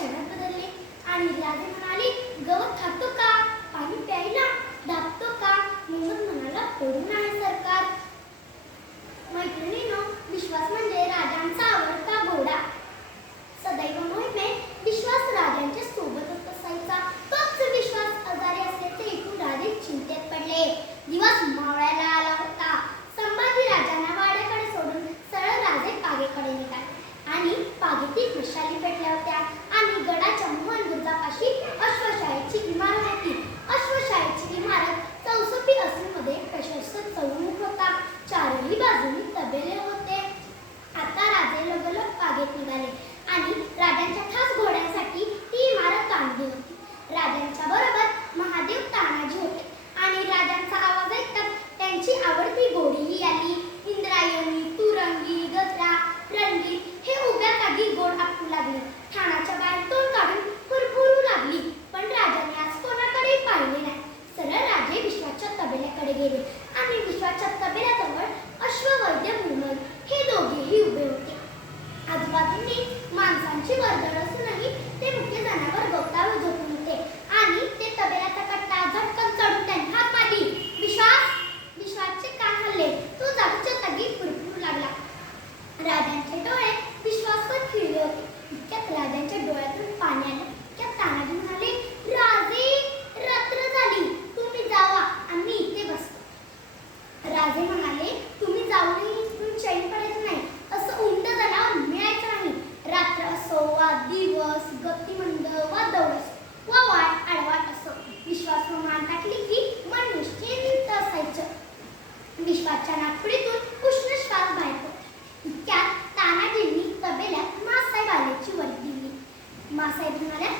क्षणात बदलले आणि राजे म्हणाले, गवत खातो का, पाणी प्यायला दाबतो का? मोहम्मद म्हणाला, पडून आहे सरकार. मैत्रिणींनो, विश्वास म्हणजे राजांचा आवडता घोडा. सदैव मोहिमेत विश्वास राजांच्या सोबतच असायचा. तोच विश्वास आजारी असल्याचे ऐकून राजे चिंतेत पडले. दिवस मावळायला आला होता. संभाजी राजांना वाड्याकडे सोडून सरळ राजे पागेकडे निघाले आणि पागेतील मशाली पेटल्या होत्या आणि गडाच्या मोहन गुंजापाशी अश्वशाहीची इमारत होती. अश्वशाहीची इमारत चौसपी असून मध्ये प्रशस्त चौमुख होता. चारही बाजूनी तबेले होते. आता राजे लगोलग पागेत निघाले आणि राजांच्या खास घोड्यांसाठी ती इमारत बांधली होती. राजांच्या बरोबर महादेव तानाजी होते आणि राजांचा आवाज ऐकताच त्यांची आवडती घोडीही आली. इंद्रायणी, तुरंगी, गजरा, रणगीत हे उभ्या काही गोड आपटू लागले. ठाणाच्या बाहेर तोंड काढून कुरकुरू लागली. पण राजाने आज कोणाकडे पाहिले नाही. सरळ राजे विश्वाच्या तबेल्याकडे गेले आणि विश्वाच्या तबेल्याजवळ अश्ववैद्य मुरमल हे दोघेही उभे होते. आजूबाजूंनी माणसांची वर्दळ असूनही ते मुख्य जनावर गवतावर झोपून होते आणि ते तबेल्याचा कट्टा झटकन चढून त्यांनी हाक मारली. विश्वाचे कान हलले. तो जागच्या जागी कुरकुरू लागला. राजांचे डोळे विश्वासवर खिळले होते. इतक्यात राजांच्या डोळ्यातून पाणी आले. इतक्यात तानाजी म्हणाले, राजे, रात्र झाली, तुम्ही जावा, आम्ही इथे बसतो. राजे म्हणाले, तुम्ही जाऊनही इथून चैन पडायचं नाही. असं उंट जनावर मिळायचं नाही. रात्र असो वा दिवस, गतिमंद वा दौड असो वा वाट आडवाट असो, विश्वास मान टाकली की मन निश्चिंत असायचं. विश्वाच्या नाकपुडीतून उष्ण श्वास बाहेर पडला. इतक्यात तानाजींनी तबेल्यात मासाहेब आल्याची वर्दी दिली. मासाहेब म्हणाल्या,